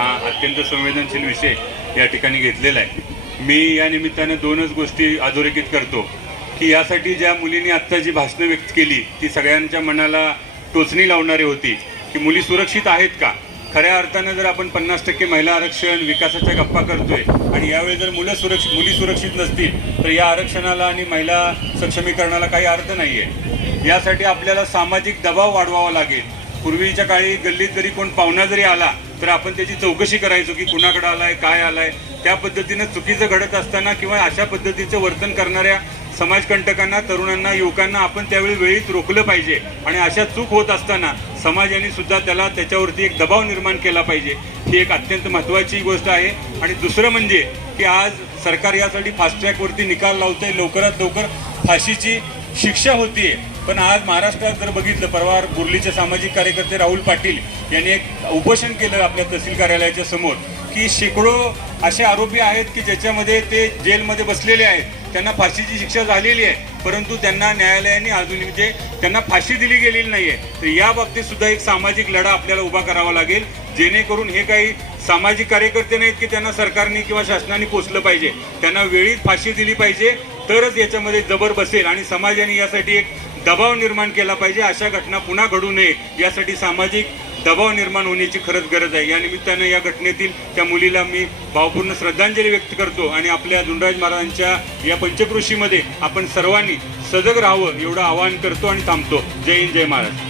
हा अत्यंत संवेदनशील विषय या ठिकाणी घेतलेला आहे। मी या निमित्ताने दोनच गोष्टी अधोरेखित करतो की यासाठी ज्या मुलींनी आत्ता जी भाषणं व्यक्त केली ती सगळ्यांच्या मनाला टोचणी लावणारी होती की मुली सुरक्षित आहेत का। खऱ्या अर्थानं जर आपण 50% महिला आरक्षण विकासाच्या गप्पा करतोय आणि यावेळी जर मुली सुरक्षित नसतील तर या आरक्षणाला आणि महिला सक्षमीकरणाला काही अर्थ नाही आहे। यासाठी आपल्याला सामाजिक दबाव वाढवावा लागेल। पूर्वीच्या काळी गल्लीत जरी कोण पाहुणा जरी आला तर आपण त्याची चौकशी करायचो की कुणाकडे आलाय काय आलाय। त्या पद्धतीनं चुकीचं घडत असताना किंवा अशा पद्धतीचं वर्तन करणाऱ्या समाजकंटकांना तरुणांना युवकांना आपण त्यावेळी वेळीच रोखलं पाहिजे आणि अशा चूक होत असताना समाजाने सुद्धा त्याच्यावरती एक दबाव निर्माण केला पाहिजे। ही एक अत्यंत महत्त्वाची गोष्ट आहे। आणि दुसरं म्हणजे की आज सरकार यासाठी फास्ट ट्रॅकवरती निकाल लावतंय, लवकरात लवकर फाशीची शिक्षा होतीये। पण आज महाराष्ट्रात जर बघितलं परवा बुर्लीचे सामाजिक कार्यकर्ते राहुल पाटील यांनी एक उपोषण केलं आपल्या तहसील कार्यालयाच्या समोर की शेकडो असे आरोपी आहेत की ज्याच्यामध्ये ते जेलमध्ये बसलेले आहेत, त्यांना फाशीची शिक्षा झालेली आहे परंतु त्यांना न्यायालयाने अजून म्हणजे त्यांना फाशी दिली गेलेली नाही आहे। तर या बाबतीत सुद्धा एक सामाजिक लढा आपल्याला उभा करावा लागेल जेणेकरून हे काही सामाजिक कार्यकर्ते नाहीत की त्यांना सरकारने किंवा शासनाने पोचलं पाहिजे, त्यांना वेळीच फाशी दिली पाहिजे तरच याच्यामध्ये जबर बसेल आणि समाजाने यासाठी एक दबाव निर्माण केला पाहिजे। अशा घटना पुन्हा घडू नये यासाठी सामाजिक दबाव निर्माण होण्याची खरंच गरज आहे। या निमित्तानं या घटनेतील त्या मुलीला मी भावपूर्ण श्रद्धांजली व्यक्त करतो आणि आपल्या धुंडराज महाराजांच्या या पंचक्रोशीमध्ये आपण सर्वांनी सजग राहावं एवढं आवाहन करतो आणि थांबतो। जय हिंद, जय महाराज।